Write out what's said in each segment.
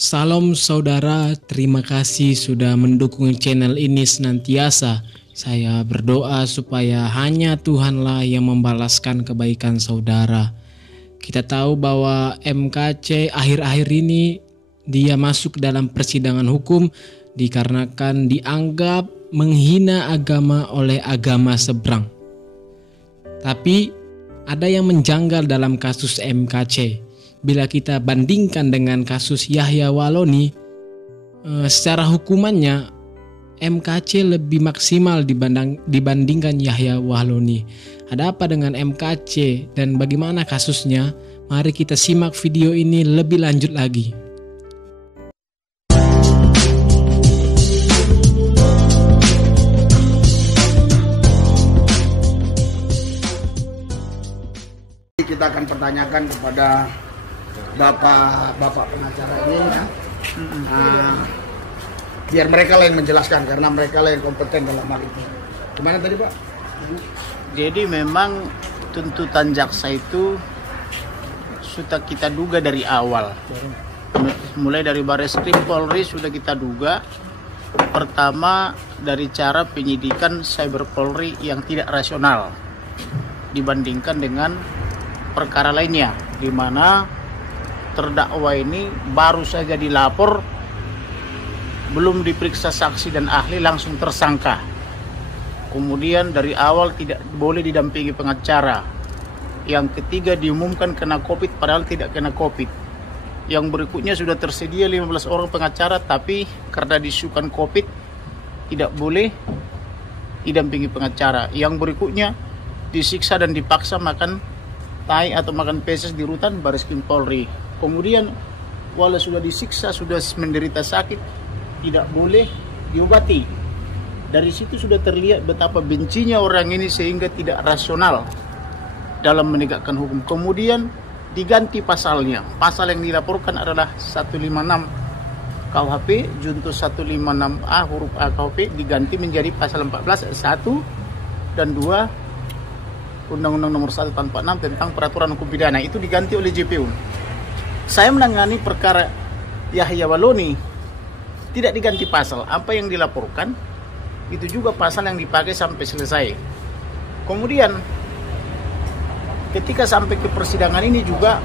Salam saudara, terima kasih sudah mendukung channel ini senantiasa. Saya berdoa supaya hanya Tuhanlah yang membalaskan kebaikan saudara. Kita tahu bahwa MKC akhir-akhir ini dia masuk dalam persidangan hukum dikarenakan dianggap menghina agama oleh agama seberang. Tapi ada yang menjanggal dalam kasus MKC. Bila kita bandingkan dengan kasus Yahya Walloni, secara hukumannya MKC lebih maksimal dibandingkan Yahya Walloni. Ada apa dengan MKC dan bagaimana kasusnya? Mari kita simak video ini lebih lanjut lagi. Kita akan pertanyakan kepada bapak pengacara ini ya. Biar mereka lah yang menjelaskan karena mereka lah yang kompeten dalam hal itu. Gimana tadi Pak? Jadi memang tuntutan jaksa itu sudah kita duga dari awal. Mulai dari Barreskrim Polri sudah kita duga. Pertama dari cara penyidikan Cyber Polri yang tidak rasional dibandingkan dengan perkara lainnya, di mana terdakwa ini baru saja dilapor, belum diperiksa saksi dan ahli langsung tersangka. Kemudian dari awal tidak boleh didampingi pengacara. Yang ketiga diumumkan kena COVID padahal tidak kena COVID. Yang berikutnya sudah tersedia 15 orang pengacara tapi karena disukan COVID tidak boleh didampingi pengacara. Yang berikutnya disiksa dan dipaksa makan tai atau makan feses di rutan Barreskrim Polri. Kemudian walau sudah disiksa, sudah menderita sakit, tidak boleh diobati. Dari situ sudah terlihat betapa bencinya orang ini sehingga tidak rasional dalam menegakkan hukum. Kemudian diganti pasalnya. Pasal yang dilaporkan adalah 156 KUHP, junto 156A huruf A KUHP diganti menjadi pasal 14 ayat 1 dan 2 Undang-Undang Nomor 1 Tahun 46 tentang Peraturan Hukum Pidana. Itu diganti oleh JPU. Saya menangani perkara Yahya Walloni tidak diganti pasal. Apa yang dilaporkan itu juga pasal yang dipakai sampai selesai. Kemudian ketika sampai ke persidangan ini juga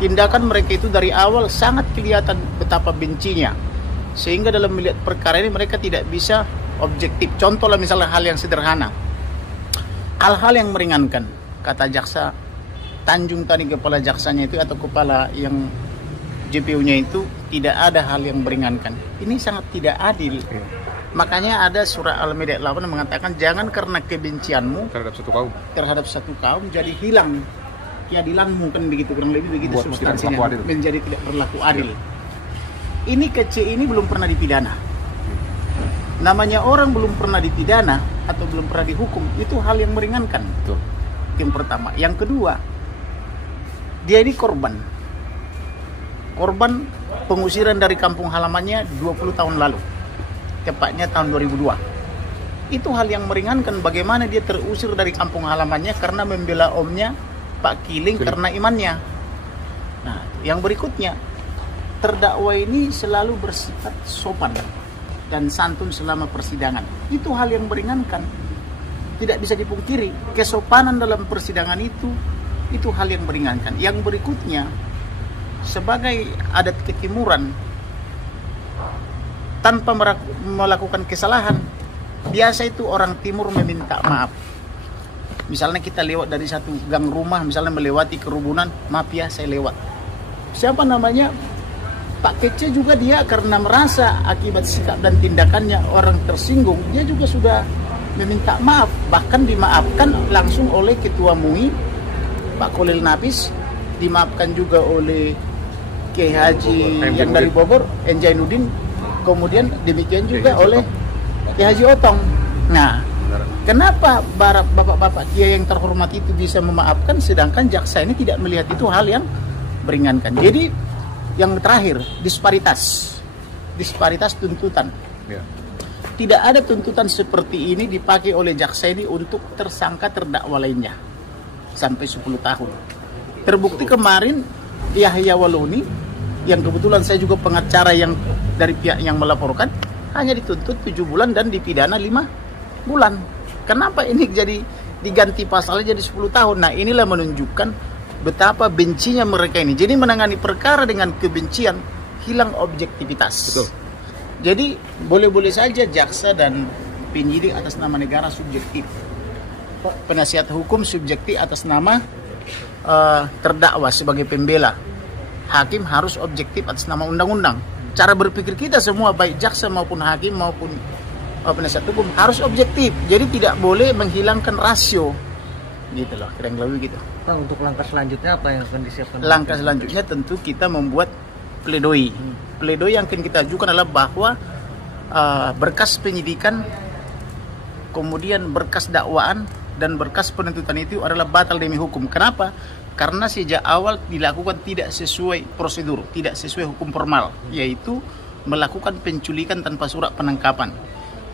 tindakan mereka itu dari awal sangat kelihatan betapa bencinya. Sehingga dalam melihat perkara ini mereka tidak bisa objektif. Contohlah misalnya hal yang sederhana. Hal-hal yang meringankan, kata jaksa Tanjung tadi, kepala jaksanya itu atau kepala yang JPU-nya itu, tidak ada hal yang meringankan. Ini sangat tidak adil. Makanya ada surah Al-Maidah 8 yang mengatakan jangan karena kebencianmu terhadap satu kaum jadi hilang keadilanmu, kan begitu, kurang lebih begitu substansinya, menjadi tidak berlaku adil. Ini kece ini belum pernah dipidana. Namanya orang belum pernah dipidana atau belum pernah dihukum, itu hal yang meringankan. Betul. Yang pertama. Yang kedua, dia ini korban pengusiran dari kampung halamannya 20 tahun lalu, tepatnya tahun 2002. Itu hal yang meringankan. Bagaimana dia terusir dari kampung halamannya karena membela omnya Pak Kiling karena imannya. Nah, yang berikutnya, terdakwa ini selalu bersifat sopan dan santun selama persidangan. Itu hal yang meringankan. Tidak bisa dipungkiri, kesopanan dalam persidangan itu hal yang meringankan. Yang berikutnya, sebagai adat ketimuran, tanpa melakukan kesalahan, biasa itu orang timur meminta maaf. Misalnya kita lewat dari satu gang rumah, misalnya melewati kerumunan, maaf ya saya lewat. Siapa namanya? Pak Kece juga dia karena merasa akibat sikap dan tindakannya orang tersinggung, dia juga sudah meminta maaf. Bahkan dimaafkan langsung oleh Ketua MUI, Pak Khalil Nafis, dimaafkan juga oleh Kiai Haji yang dari Bogor, Enjainuddin, kemudian demikian juga oleh Kiai Haji Otong. Nah, kenapa bapak-bapak Kiai yang terhormat itu bisa memaafkan, sedangkan jaksa ini tidak melihat itu hal yang meringankan. Jadi yang terakhir, disparitas tuntutan. Ya. Tidak ada tuntutan seperti ini dipakai oleh jaksa ini untuk tersangka terdakwa lainnya sampai 10 tahun. Terbukti kemarin Yahya Walloni yang kebetulan saya juga pengacara yang dari pihak yang melaporkan, hanya dituntut 7 bulan dan dipidana 5 bulan. Kenapa ini jadi diganti pasalnya jadi 10 tahun? Nah, inilah menunjukkan betapa bencinya mereka ini. Jadi menangani perkara dengan kebencian, hilang objektivitas. Betul. Jadi boleh-boleh saja jaksa dan penyidik atas nama negara subjektif, penasihat hukum subjektif atas nama terdakwa sebagai pembela, hakim harus objektif atas nama undang-undang. Cara berpikir kita semua, baik jaksa maupun hakim maupun penasihat hukum, harus objektif. Jadi tidak boleh menghilangkan rasio, gitu loh, kira-kira lebih gitu. Pak, untuk langkah selanjutnya apa yang akan disiapkan? Langkah selanjutnya tentu kita membuat pledoi. Pledoi yang akan kita ajukan adalah bahwa berkas penyidikan, kemudian berkas dakwaan dan berkas penuntutan itu adalah batal demi hukum. Kenapa? Karena sejak awal dilakukan tidak sesuai prosedur, tidak sesuai hukum formal, yaitu melakukan penculikan tanpa surat penangkapan,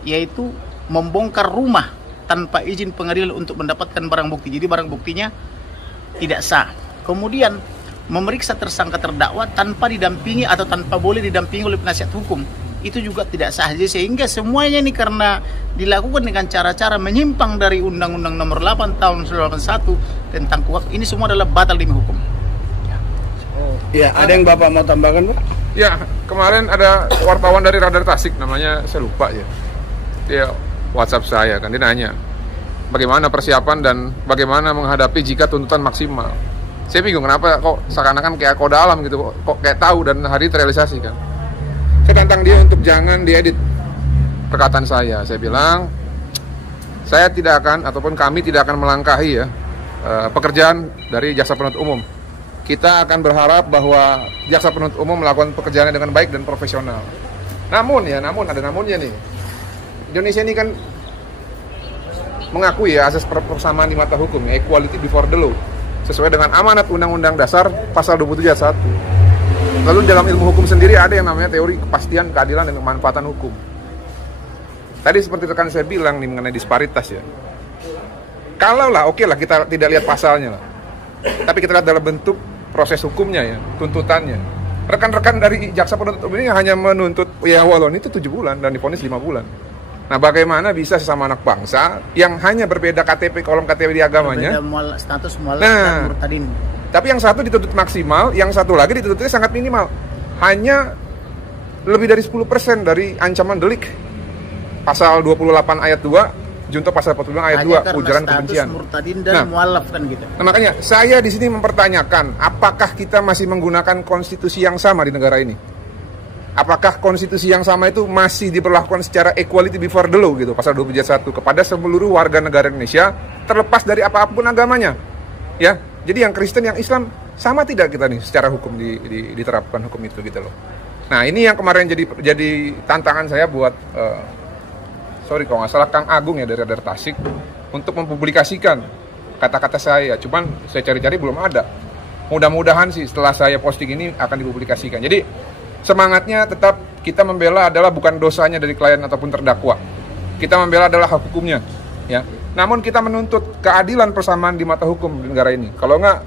yaitu membongkar rumah tanpa izin pengadilan untuk mendapatkan barang bukti. Jadi barang buktinya tidak sah. Kemudian memeriksa tersangka terdakwa tanpa didampingi atau tanpa boleh didampingi oleh penasihat hukum, itu juga tidak sah. Jadi sehingga semuanya ini karena dilakukan dengan cara-cara menyimpang dari Undang-Undang Nomor 8 Tahun 1981 tentang KUHP, ini semua adalah batal demi hukum. Ya, ada yang Bapak mau tambahkan, Pak? Ya, kemarin ada wartawan dari Radar Tasik, namanya saya lupa ya. Dia WhatsApp saya kan, dia nanya bagaimana persiapan dan bagaimana menghadapi jika tuntutan maksimal. Saya bingung kenapa kok seakan-akan kayak kode alam gitu, kok kayak tahu dan hari terrealisasi kan. Saya tantang dia untuk jangan diedit perkataan saya. Saya bilang, saya tidak akan ataupun kami tidak akan melangkahi ya pekerjaan dari jaksa penuntut umum. Kita akan berharap bahwa jaksa penuntut umum melakukan pekerjaannya dengan baik dan profesional. Namun ada namunnya nih. Indonesia ini kan mengakui ya asas persamaan di mata hukum, ya, equality before the law, sesuai dengan amanat Undang-Undang Dasar pasal 27 ayat 1. Lalu dalam ilmu hukum sendiri ada yang namanya teori kepastian, keadilan, dan kemanfaatan hukum. Tadi seperti rekan saya bilang nih mengenai disparitas ya. Kalau lah, oke lah kita tidak lihat pasalnya lah. Tapi kita lihat dalam bentuk proses hukumnya ya, tuntutannya. Rekan-rekan dari jaksa penuntut umum ini hanya menuntut ya Walon itu 7 bulan dan divonis 5 bulan. Nah, bagaimana bisa sesama anak bangsa yang hanya berbeda KTP, kolom KTP di agamanya, berbeda status mualaf dan murtadin. Tapi yang satu dituntut maksimal, yang satu lagi dituntutnya sangat minimal. Hanya lebih dari 10% dari ancaman delik. Pasal 28 ayat 2, junto pasal 45 ayat 2, ujaran kebencian. Murtadin dan mualaf kan gitu. Nah, makanya saya di sini mempertanyakan, apakah kita masih menggunakan konstitusi yang sama di negara ini? Apakah konstitusi yang sama itu masih diberlakukan secara equality before the law gitu, pasal 21 kepada seluruh warga negara Indonesia terlepas dari apapun agamanya. Ya. Jadi yang Kristen, yang Islam sama tidak kita nih secara hukum diterapkan hukum itu gitu loh. Nah, ini yang kemarin jadi tantangan saya buat kalau nggak salah Kang Agung ya dari Radar Tasik untuk mempublikasikan kata-kata saya. Cuman saya cari-cari belum ada. Mudah-mudahan sih setelah saya posting ini akan dipublikasikan. Jadi semangatnya tetap kita membela adalah bukan dosanya dari klien ataupun terdakwa. Kita membela adalah hak hukumnya, ya. Namun kita menuntut keadilan persamaan di mata hukum di negara ini. Kalau enggak,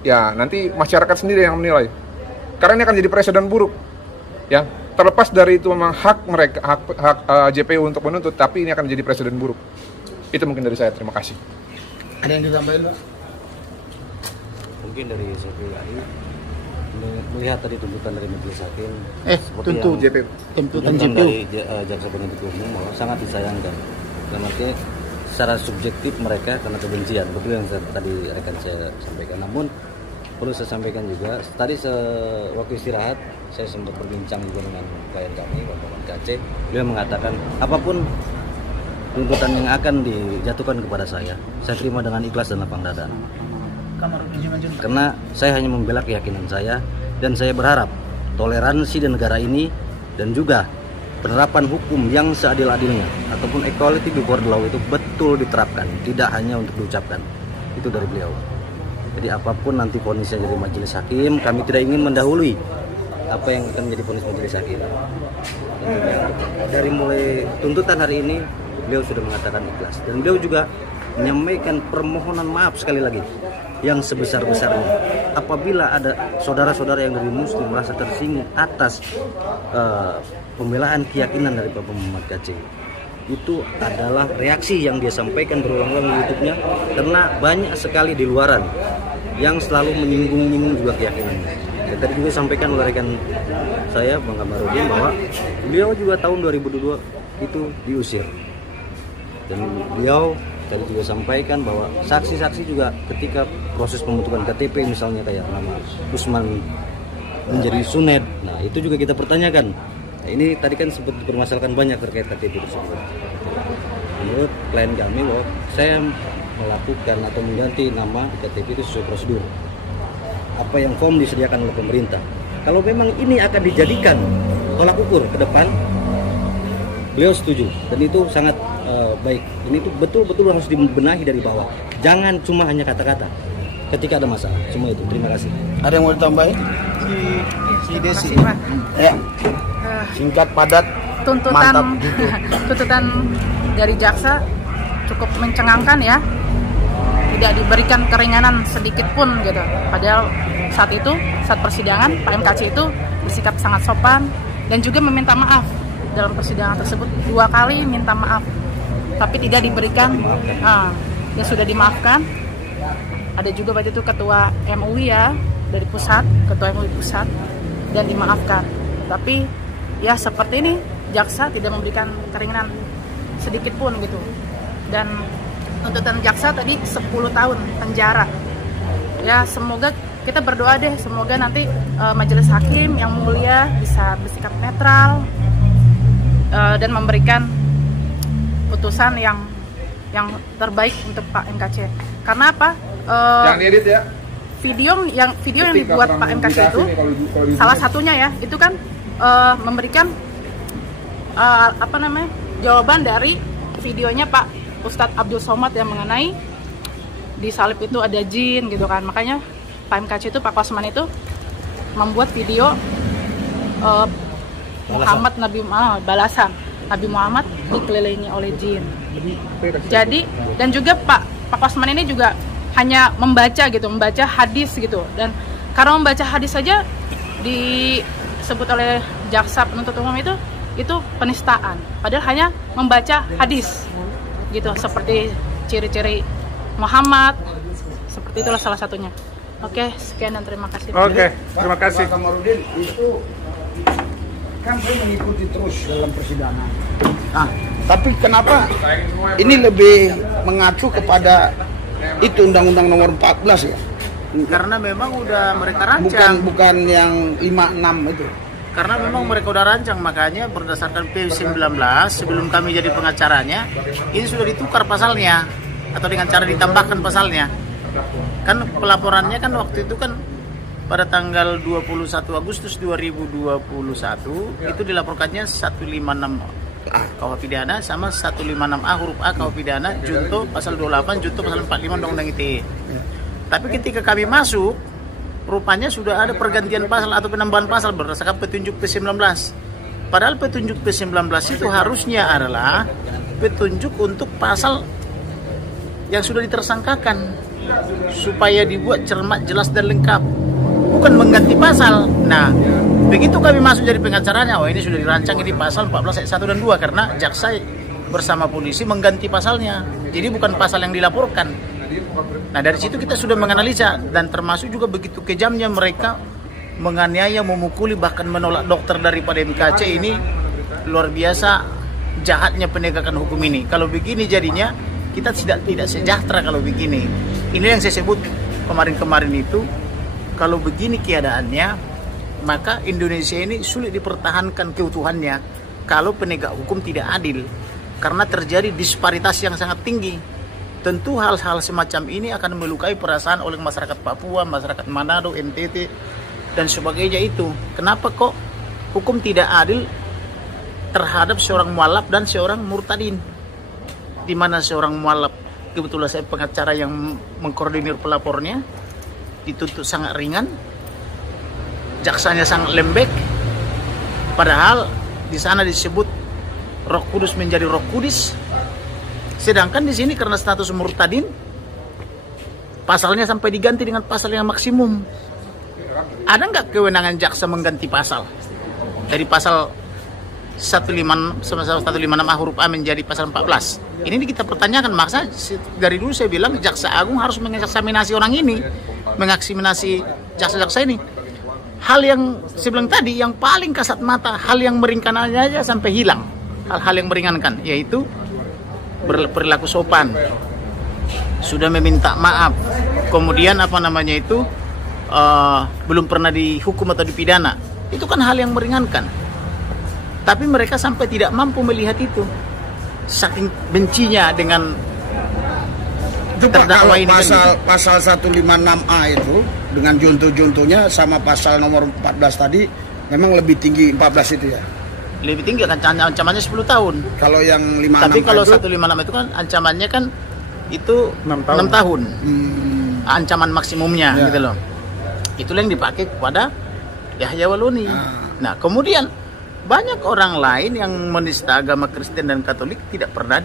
ya nanti masyarakat sendiri yang menilai. Karena ini akan jadi presiden buruk, ya. Terlepas dari itu memang hak mereka, hak JPU untuk menuntut, tapi ini akan menjadi presiden buruk. Itu mungkin dari saya. Terima kasih. Ada yang ditambahin, Pak? Mungkin dari saya pribadi melihat tadi tuntutan dari majelis hakim tuntutan dari jaksa penuntut umum sangat disayangkan. Karena secara subjektif mereka karena kebencian, betul yang tadi rekan saya sampaikan. Namun perlu saya sampaikan juga, tadi waktu istirahat saya sempat berbincang juga dengan klien kami, Bapak KC. Beliau mengatakan apapun tuntutan yang akan dijatuhkan kepada saya terima dengan ikhlas dan lapang dada. Karena saya hanya membela keyakinan saya dan saya berharap toleransi di negara ini dan juga penerapan hukum yang seadil-adilnya ataupun equality before the law itu betul diterapkan, tidak hanya untuk diucapkan. Itu dari beliau. Jadi apapun nanti vonisnya dari majelis hakim, kami tidak ingin mendahului apa yang akan menjadi vonis majelis hakim. Dari mulai tuntutan hari ini beliau sudah mengatakan ikhlas dan beliau juga menyampaikan permohonan maaf sekali lagi yang sebesar-besarnya. Apabila ada saudara-saudara yang dari Muslim merasa tersinggung atas pembelaan keyakinan dari Bapak Muhammad Kc, itu adalah reaksi yang dia sampaikan berulang-ulang di YouTube-nya, karena banyak sekali di luaran yang selalu menyinggung-nyinggung juga keyakinannya. Dan tadi juga sampaikan oleh rekan saya Bang Kamarudin bahwa beliau juga tahun 2022 itu diusir. Dan beliau tadi juga sampaikan bahwa saksi-saksi juga ketika proses pembentukan KTP misalnya kayak nama Usman menjadi Sunet, nah itu juga kita pertanyakan. Nah, ini tadi kan sempat dipermasalahkan banyak terkait KTP tersebut. Menurut klien kami bahwa saya melakukan atau mengganti nama di KTP itu sesuai prosedur apa yang form disediakan oleh pemerintah. Kalau memang ini akan dijadikan tolak ukur ke depan, beliau setuju dan itu sangat baik. Ini tuh betul-betul harus dibenahi dari bawah. Jangan cuma hanya kata-kata ketika ada masalah. Cuma itu. Terima kasih. Ada yang mau ditambahin? Si Desi. Ya. Singkat, padat, mantap gitu. Tuntutan dari jaksa cukup mencengangkan ya. Tidak diberikan keringanan sedikit pun gitu. Padahal saat itu, saat persidangan, Pak MKC itu bersikap sangat sopan dan juga meminta maaf dalam persidangan tersebut 2 kali minta maaf, tapi tidak diberikan. Ya sudah dimaafkan. Ada juga waktu itu ketua MUI ya dari pusat, ketua MUI pusat, dan dimaafkan. Tapi ya seperti ini, jaksa tidak memberikan keringanan sedikit pun gitu. Dan tuntutan jaksa tadi 10 tahun penjara. Ya semoga kita berdoa deh, semoga nanti majelis hakim yang mulia bisa bersikap netral dan memberikan putusan yang terbaik untuk Pak MKC. Karena apa? Jangan diedit ya. Video yang dibuat Pak MKC itu salah satunya ya, itu kan memberikan jawaban dari videonya Pak Ustadz Abdul Somad yang mengenai di salib itu ada jin gitu kan. Makanya Pak MKC itu, Pak Kosman itu membuat video balasan Nabi Muhammad dikelilingi oleh jin. Jadi dan juga Pak Kosman ini juga hanya membaca hadis gitu. Dan karena membaca hadis saja disebut oleh jaksa penuntut umum itu penistaan. Padahal hanya membaca hadis gitu, seperti ciri-ciri Muhammad, seperti itulah salah satunya. Oke, sekian dan terima kasih. Oke, terima kasih. Pak Kamarudin, itu kan saya mengikuti terus dalam persidangan. Nah, tapi kenapa ini lebih mengacu kepada itu Undang-Undang Nomor 14 ya? Karena memang udah mereka rancang. Bukan yang 56 itu. Karena memang mereka udah rancang, makanya berdasarkan P19 sebelum kami jadi pengacaranya, ini sudah ditukar pasalnya atau dengan cara ditambahkan pasalnya. Kan pelaporannya kan waktu itu kan pada tanggal 21 Agustus 2021 itu dilaporkannya 156 KUH pidana sama 156A huruf A KUH pidana junto pasal 28 junto pasal 45 Undang-Undang ITE. Tapi ketika kami masuk, rupanya sudah ada pergantian pasal atau penambahan pasal berdasarkan petunjuk P19. Padahal petunjuk P19 itu harusnya adalah petunjuk untuk pasal yang sudah ditersangkakan supaya dibuat cermat, jelas dan lengkap, bukan mengganti pasal. Nah, begitu kami masuk jadi pengacaranya, ini sudah dirancang ini pasal 14 ayat 1 dan 2 karena jaksa bersama polisi mengganti pasalnya. Jadi bukan pasal yang dilaporkan. Nah, dari situ kita sudah menganalisa dan termasuk juga begitu kejamnya mereka menganiaya, memukuli, bahkan menolak dokter daripada MKC. Ini luar biasa jahatnya penegakan hukum ini. Kalau begini jadinya kita tidak sejahtera kalau begini. Ini yang saya sebut kemarin-kemarin itu, kalau begini keadaannya, maka Indonesia ini sulit dipertahankan keutuhannya kalau penegak hukum tidak adil, karena terjadi disparitas yang sangat tinggi. Tentu hal-hal semacam ini akan melukai perasaan oleh masyarakat Papua, masyarakat Manado, NTT, dan sebagainya itu. Kenapa kok hukum tidak adil terhadap seorang mualaf dan seorang murtadin? Di mana seorang mualaf, kebetulan saya pengacara yang mengkoordinir pelapornya, dituntut sangat ringan, jaksanya sangat lembek, padahal di sana disebut Roh Kudus menjadi Roh Kudus. Sedangkan di sini karena status murtadin pasalnya sampai diganti dengan pasal yang maksimum. Ada nggak kewenangan jaksa mengganti pasal dari pasal 156 huruf A menjadi pasal 14? Ini kita pertanyakan. Maksa dari dulu saya bilang jaksa agung harus mengeksaminasi orang ini, mengeksaminasi jaksa-jaksa ini. Hal yang saya bilang tadi, yang paling kasat mata, hal yang meringankan aja sampai hilang. Hal-hal yang meringankan, yaitu berperilaku sopan, sudah meminta maaf, kemudian belum pernah dihukum atau dipidana. Itu kan hal yang meringankan. Tapi mereka sampai tidak mampu melihat itu, saking bencinya dengan terdakwa ini. Pasal 156A itu dengan junto-juntunya sama pasal nomor 14 tadi memang lebih tinggi 14 itu ya. Lebih tinggi kan, ancamannya 10 tahun. Kalau yang 56 tapi kalau itu, 156 itu kan ancamannya kan itu 6 tahun. Ancaman maksimumnya gitu loh. Itulah yang dipakai kepada Yahya Waluni. Nah, kemudian banyak orang lain yang menista agama Kristen dan Katolik tidak pernah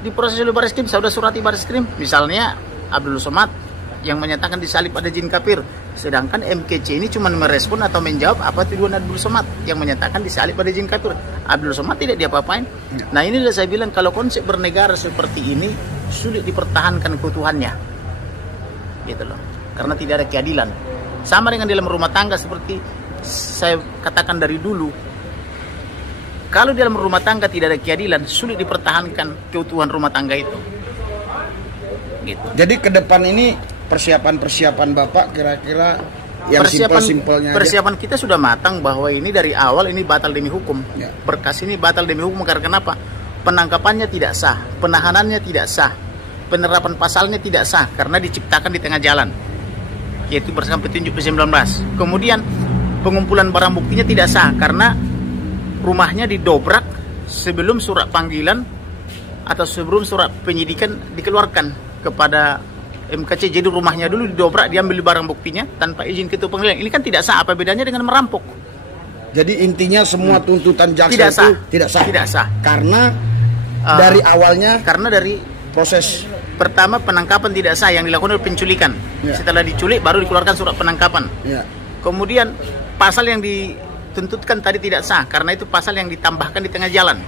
diproses oleh Bareskrim, sudah surati Bareskrim. Misalnya Abdul Somad yang menyatakan disalib pada jin kafir, sedangkan MKC ini cuma merespon atau menjawab apa tuduhan Abdul Somad yang menyatakan disalib pada jin kafir. Abdul Somad tidak diapa-apain. Nah, inilah saya bilang kalau konsep bernegara seperti ini sulit dipertahankan keutuhannya, gitu loh, karena tidak ada keadilan. Sama dengan dalam rumah tangga, seperti saya katakan dari dulu, kalau dalam rumah tangga tidak ada keadilan, sulit dipertahankan keutuhan rumah tangga itu. Gitu. Jadi ke depan ini persiapan Bapak kira-kira yang simpel-simpelnya persiapan kita sudah matang bahwa ini dari awal ini batal demi hukum. Berkas ini batal demi hukum karena kenapa? Penangkapannya tidak sah, penahanannya tidak sah, penerapan pasalnya tidak sah karena diciptakan di tengah jalan, yaitu berdasarkan petunjuk P19. Kemudian pengumpulan barang buktinya tidak sah karena rumahnya didobrak sebelum surat panggilan atau sebelum surat penyidikan dikeluarkan kepada MKC. Jadi rumahnya dulu didobrak, diambil barang buktinya tanpa izin ketua pengadilan. Ini kan tidak sah. Apa bedanya dengan merampok? Jadi intinya semua tuntutan jaksa tidak sah. Tidak sah. Karena dari awalnya, karena dari proses pertama penangkapan tidak sah yang dilakukan oleh penculikan. Setelah diculik baru dikeluarkan surat penangkapan. Kemudian pasal yang dituntutkan tadi tidak sah karena itu pasal yang ditambahkan di tengah jalan,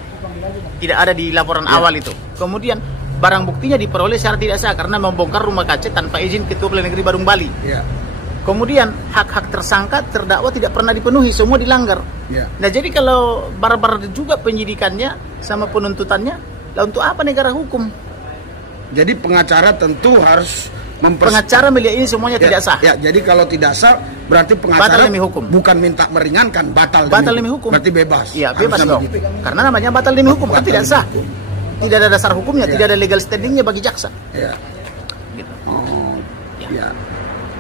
tidak ada di laporan awal itu. Kemudian barang buktinya diperoleh secara tidak sah karena membongkar rumah kaca tanpa izin Ketua Pengadilan Negeri Badung Bali. Kemudian hak-hak tersangka terdakwa tidak pernah dipenuhi, semua dilanggar. Nah, jadi kalau barbar juga penyidikannya sama penuntutannya, lah untuk apa negara hukum? Jadi pengacara tentu harus pengacara melihat ini semuanya tidak sah. Jadi kalau tidak sah berarti pengacara batal demi hukum. Bukan minta meringankan, batal demi hukum. Berarti bebas. Iya, bebas dong. Karena namanya batal demi hukum, kan tidak sah. Tidak ada dasar hukumnya, tidak ada legal standingnya bagi jaksa. Gitu.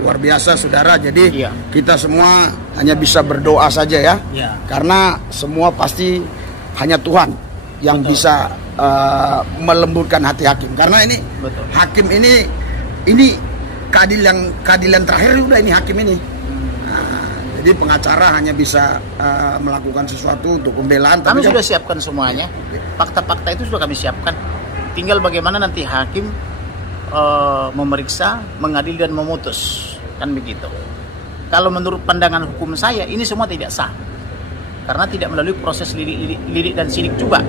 Luar biasa, saudara. Jadi kita semua hanya bisa berdoa saja ya. Karena semua pasti hanya Tuhan yang bisa melembutkan hati hakim. Karena ini hakim ini keadilan terakhir udah ini hakim ini. Jadi pengacara hanya bisa melakukan sesuatu untuk pembelaan. Kami sudah siapkan semuanya. Fakta-fakta itu sudah kami siapkan. Tinggal bagaimana nanti hakim memeriksa, mengadili dan memutus, kan begitu. Kalau menurut pandangan hukum saya ini semua tidak sah karena tidak melalui proses lidik dan sidik juga.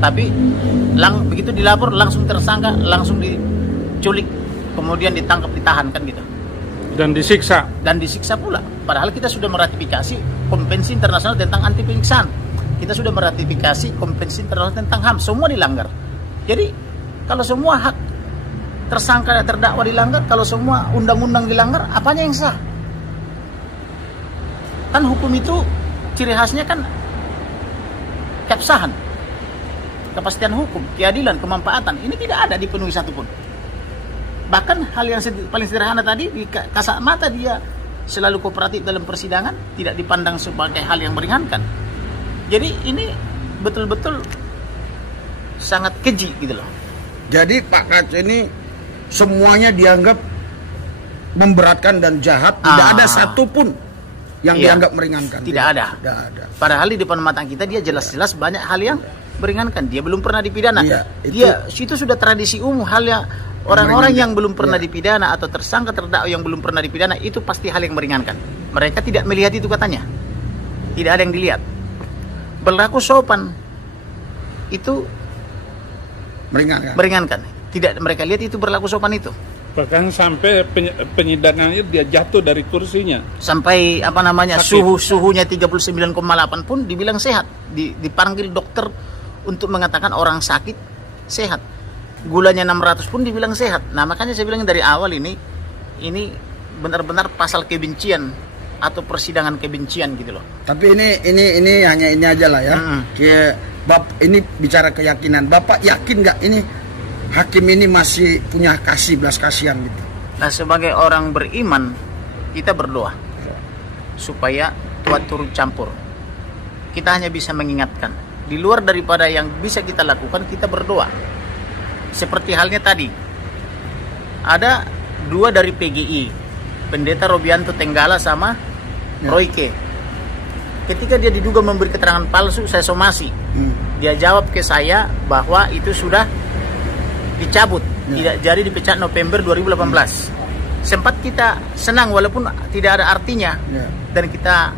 Tapi begitu dilapor langsung tersangka, langsung diculik, kemudian ditangkap, ditahan, kan gitu. Dan disiksa pula. Padahal kita sudah meratifikasi Konvensi Internasional tentang Anti Penyiksaan. Kita sudah meratifikasi Konvensi Internasional tentang HAM. Semua dilanggar. Jadi kalau semua hak tersangka dan terdakwa dilanggar, kalau semua undang-undang dilanggar, apanya yang sah? Kan hukum itu ciri khasnya kan keabsahan, kepastian hukum, keadilan, kemanfaatan. Ini tidak ada dipenuhi satupun. Bahkan hal yang paling sederhana tadi, di kasat mata dia selalu kooperatif dalam persidangan, tidak dipandang sebagai hal yang meringankan. Jadi ini betul-betul sangat keji gitu loh. Jadi Pak Kace ini semuanya dianggap memberatkan dan jahat, tidak ada satupun yang dianggap meringankan. Tidak ada. Padahal di depan mata kita dia jelas-jelas banyak hal yang meringankan. Dia belum pernah dipidana. Dia itu sudah tradisi umum, hal yang Orang-orang yang belum pernah dipidana atau tersangka terdakwa yang belum pernah dipidana itu pasti hal yang meringankan. Mereka tidak melihat itu katanya. Tidak ada yang dilihat. Berlaku sopan itu meringankan. Tidak mereka lihat itu berlaku sopan itu. Bahkan sampai penyidangannya dia jatuh dari kursinya. Sampai suhunya 39,8 pun dibilang sehat. Dipanggil dokter untuk mengatakan orang sakit sehat. Gulanya 600 pun dibilang sehat. Nah, makanya saya bilang dari awal ini benar-benar pasal kebencian atau persidangan kebencian gitu loh. Tapi ini hanya ini aja lah ya. Ini bicara keyakinan. Bapak yakin nggak ini hakim ini masih punya belas kasihan gitu? Nah, sebagai orang beriman kita berdoa supaya Tuhan turut campur. Kita hanya bisa mengingatkan. Di luar daripada yang bisa kita lakukan, kita berdoa. Seperti halnya tadi, ada 2 dari PGI, Pendeta Robianto Tenggala sama Royke. Ketika dia diduga memberi keterangan palsu, saya somasi. Dia jawab ke saya bahwa itu sudah dicabut, tidak jadi dipecat November 2018. Sempat kita senang walaupun tidak ada artinya, dan kita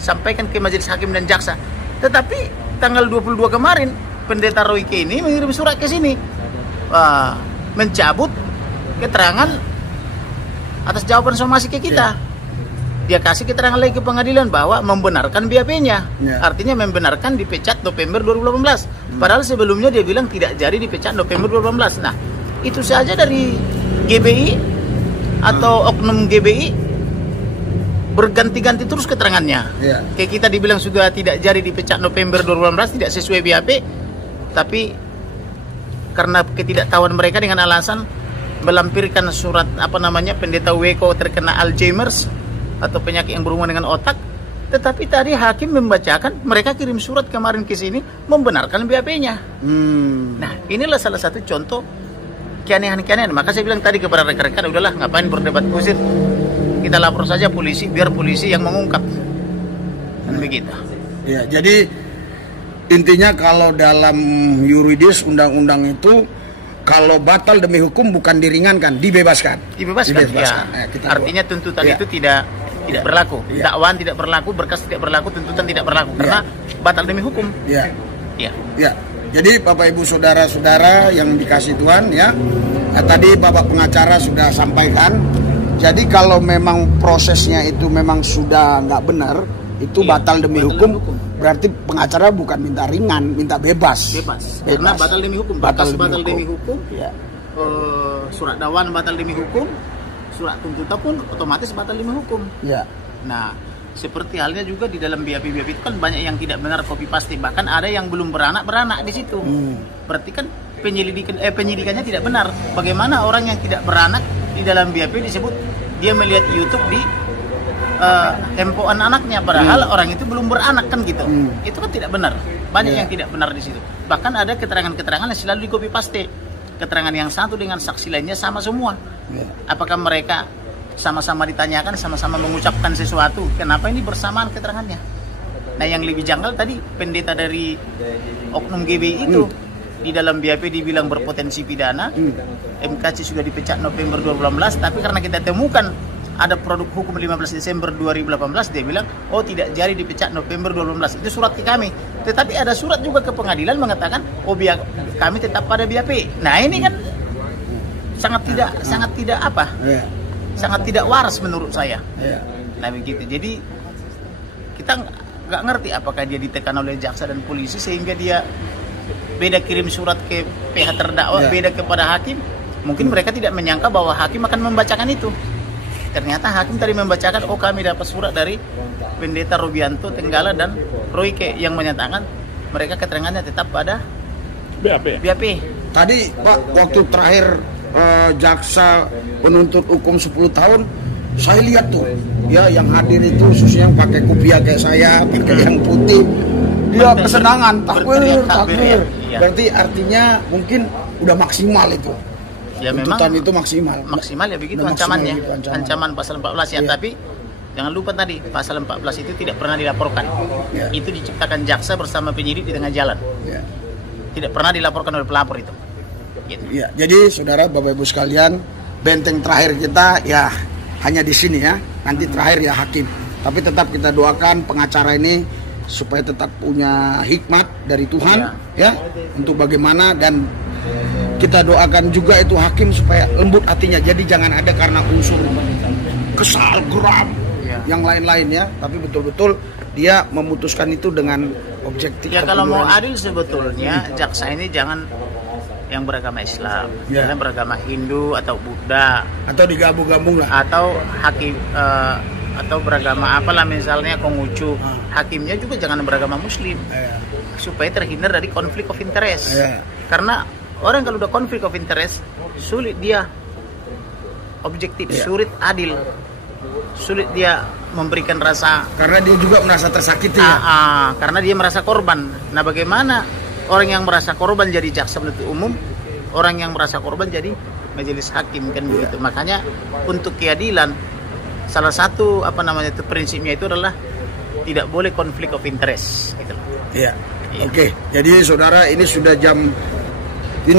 sampaikan ke majelis hakim dan jaksa. Tetapi tanggal 22 kemarin, Pendeta Royke ini mengirim surat ke sini. Mencabut keterangan atas jawaban somasi ke kita. Dia kasih keterangan lagi ke pengadilan bahwa membenarkan BAP-nya. Artinya membenarkan dipecat November 2018. Padahal sebelumnya dia bilang tidak jadi dipecat November 2018. Nah, itu saja dari GBI atau oknum GBI berganti-ganti terus keterangannya. Kayak kita dibilang sudah tidak jadi dipecat November 2018, tidak sesuai BAP, tapi karena ketidaktahuan mereka dengan alasan melampirkan surat Pendeta Weko terkena Alzheimer's atau penyakit yang berhubungan dengan otak. Tetapi tadi hakim membacakan, mereka kirim surat kemarin ke sini membenarkan BAP-nya. Nah, inilah salah satu contoh keanehan-keanehan. Maka saya bilang tadi kepada rekan-rekan, udahlah ngapain berdebat kusir, kita lapor saja polisi, biar polisi yang mengungkap. Dan begitu. Ya, jadi intinya kalau dalam yuridis undang-undang itu kalau batal demi hukum bukan diringankan, dibebaskan. Ya. Artinya tuntutan itu tidak berlaku. Dakwaan tidak berlaku, berkas tidak berlaku, tuntutan tidak berlaku karena batal demi hukum. Ya. Jadi Bapak Ibu saudara-saudara yang dikasih Tuhan ya. Tadi Bapak pengacara sudah sampaikan. Jadi kalau memang prosesnya itu memang sudah nggak benar, itu batal demi hukum. Berarti pengacara bukan minta ringan, minta bebas. Karena batal demi hukum. Batal demi hukum. Surat dakwaan batal demi hukum. Surat tuntutan pun otomatis batal demi hukum. Nah, seperti halnya juga di dalam BAP itu kan banyak yang tidak benar copy paste. Bahkan ada yang belum beranak di situ. Berarti kan penyidikannya tidak benar. Bagaimana orang yang tidak beranak di dalam BAP disebut dia melihat YouTube di tempoan anaknya, padahal orang itu belum beranak kan gitu. Itu kan tidak benar. Banyak yang tidak benar di situ. Bahkan ada keterangan-keterangan yang selalu di copy paste. Keterangan yang satu dengan saksi lainnya sama semua. Apakah mereka sama-sama ditanyakan, sama-sama mengucapkan sesuatu? Kenapa ini bersamaan keterangannya? Nah, yang lebih janggal tadi pendeta dari oknum GBI itu di dalam BAP dibilang berpotensi pidana. MKC sudah dipecat November 2018, tapi karena kita temukan ada produk hukum 15 Desember 2018, dia bilang, oh tidak jadi dipecat November 2018. Itu surat ke kami. Tetapi ada surat juga ke pengadilan mengatakan, oh kami tetap pada BAP. Nah, ini kan sangat tidak waras menurut saya. Nah, begitu. Jadi kita nggak ngerti apakah dia ditekan oleh jaksa dan polisi sehingga dia beda kirim surat ke pihak terdakwa, beda kepada hakim. Mungkin mereka tidak menyangka bahwa hakim akan membacakan itu. Ternyata hakim tadi membacakan, oh kami dapat surat dari Pendeta Robianto Tenggala dan Royke yang menyatakan mereka keterangannya tetap pada BAP. Tadi Pak, waktu terakhir jaksa penuntut hukum 10 tahun, saya lihat tuh ya yang hadir itu khususnya yang pakai kopiah kayak saya, pakai yang putih, dia kesenangan, takbir. Berarti artinya mungkin udah maksimal itu. Ya tuntutan memang itu maksimal ya begitu ancamannya. Ancaman pasal 14 ya. Tapi jangan lupa tadi pasal 14 itu tidak pernah dilaporkan. Itu diciptakan jaksa bersama penyidik di tengah jalan. Tidak pernah dilaporkan oleh pelapor itu. Gitu. Ya, jadi saudara Bapak Ibu sekalian, benteng terakhir kita ya hanya di sini ya. Nanti terakhir ya hakim. Tapi tetap kita doakan pengacara ini supaya tetap punya hikmat dari Tuhan ya untuk bagaimana, dan kita doakan juga itu hakim supaya lembut hatinya. Jadi jangan ada karena unsur kesal, geram, yang lain-lain ya. Tapi betul-betul dia memutuskan itu dengan objektif. Ya kalau mau adil sebetulnya jaksa ini jangan yang beragama Islam, yang beragama Hindu atau Buddha, atau digabung-gabung lah, atau hakim atau beragama apalah misalnya Konghucu. Hakimnya juga jangan beragama Muslim, supaya terhindar dari konflik of interest. Karena orang kalau udah konflik of interest, sulit dia objektif, sulit adil, sulit dia memberikan rasa, karena dia juga merasa tersakiti karena dia merasa korban. Nah, bagaimana orang yang merasa korban jadi jaksa penuntut umum, orang yang merasa korban jadi majelis hakim, kan begitu. Makanya untuk keadilan salah satu itu prinsipnya itu adalah tidak boleh konflik of interest gitu. Iya. Oke. Jadi saudara, ini sudah jam 19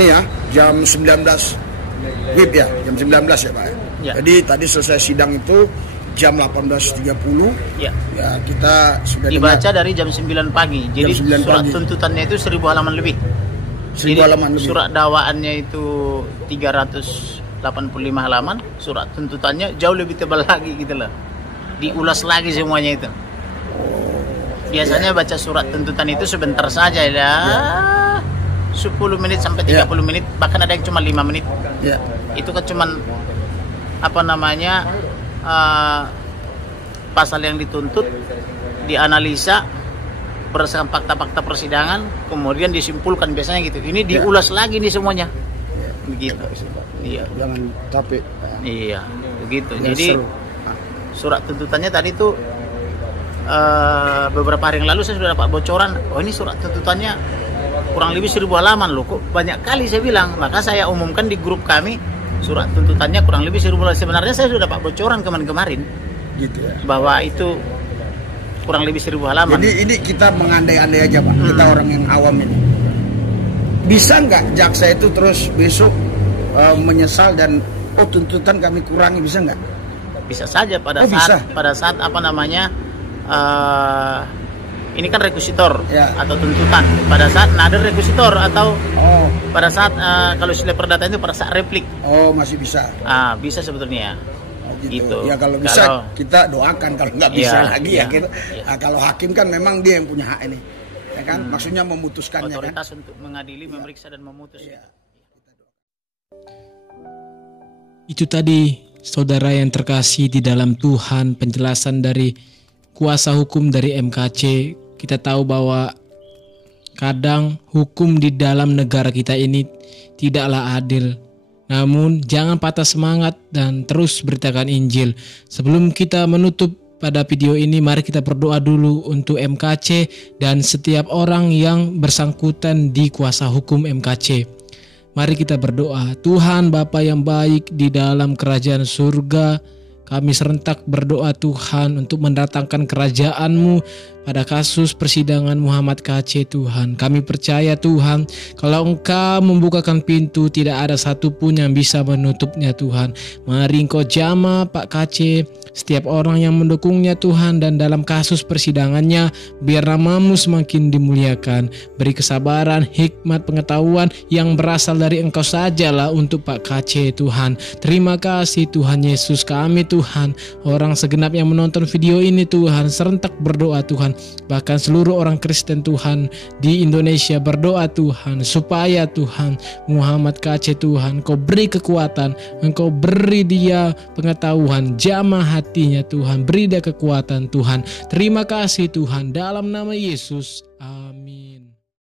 WIB ya, jam 19 ya Pak. Ya. Jadi tadi selesai sidang itu jam 18.30. Ya, kita sudah dibaca dari jam 9 pagi. Jadi surat tuntutannya itu 1000 halaman lebih. 1000 halaman lebih. Surat dakwaannya itu 385 halaman, surat tuntutannya jauh lebih tebal lagi gitu loh. Diulas lagi semuanya itu. Biasanya baca surat tuntutan itu sebentar saja ya. 10 menit sampai 30 menit, bahkan ada yang cuma 5 menit. Itu kan cuman pasal yang dituntut dianalisa berdasarkan fakta-fakta persidangan, kemudian disimpulkan biasanya gitu. Ini diulas lagi nih semuanya. Begitu. Iya. Jangan capek. Iya, begitu. Jadi surat tuntutannya tadi tuh beberapa hari yang lalu saya sudah dapat bocoran. Oh, ini surat tuntutannya kurang lebih 1000 halaman loh. Kok banyak kali saya bilang. Maka saya umumkan di grup kami, surat tuntutannya kurang lebih 1000 halaman. Sebenarnya saya sudah dapat bocoran kemarin-kemarin gitu ya, bahwa itu kurang lebih 1000 halaman. Jadi ini kita mengandai-andai aja Pak, kita orang yang awam ini. Bisa nggak jaksa itu terus besok menyesal dan tuntutan kami kurangi, bisa nggak? Bisa saja pada saat ini kan rekusitor atau tuntutan. Pada saat ada rekusitor atau pada saat kalau istilah perdata itu pada saat replik. Oh, masih bisa. Bisa sebetulnya. Gitu. Ya kalau bisa kita doakan, kalau nggak bisa lagi ya gitu. Nah, kalau hakim kan memang dia yang punya hak ini. Ya kan? Maksudnya memutuskannya otoritas kan. Untuk mengadili, memeriksa dan memutus. Itu tadi saudara yang terkasih di dalam Tuhan, penjelasan dari kuasa hukum dari MKC. Kita tahu bahwa kadang hukum di dalam negara kita ini tidaklah adil. Namun jangan patah semangat dan terus beritakan Injil. Sebelum kita menutup pada video ini, mari kita berdoa dulu untuk MKC dan setiap orang yang bersangkutan di kuasa hukum MKC. Mari kita berdoa. Tuhan Bapa yang baik di dalam kerajaan surga, kami serentak berdoa Tuhan untuk mendatangkan kerajaan-Mu pada kasus persidangan Muhammad KC Tuhan. Kami percaya Tuhan, kalau Engkau membukakan pintu, tidak ada satupun yang bisa menutupnya Tuhan. Mari Engkau jamah Pak KC, setiap orang yang mendukungnya Tuhan, dan dalam kasus persidangannya biar nama-Mu semakin dimuliakan. Beri kesabaran, hikmat, pengetahuan yang berasal dari Engkau sajalah untuk Pak KC Tuhan. Terima kasih Tuhan Yesus. Kami Tuhan, orang segenap yang menonton video ini Tuhan, serentak berdoa Tuhan, bahkan seluruh orang Kristen Tuhan di Indonesia berdoa Tuhan, supaya Tuhan Muhammad KC Tuhan, Engkau beri kekuatan, Engkau beri dia pengetahuan, jamah hatinya Tuhan, beri dia kekuatan Tuhan. Terima kasih Tuhan, dalam nama Yesus, amin.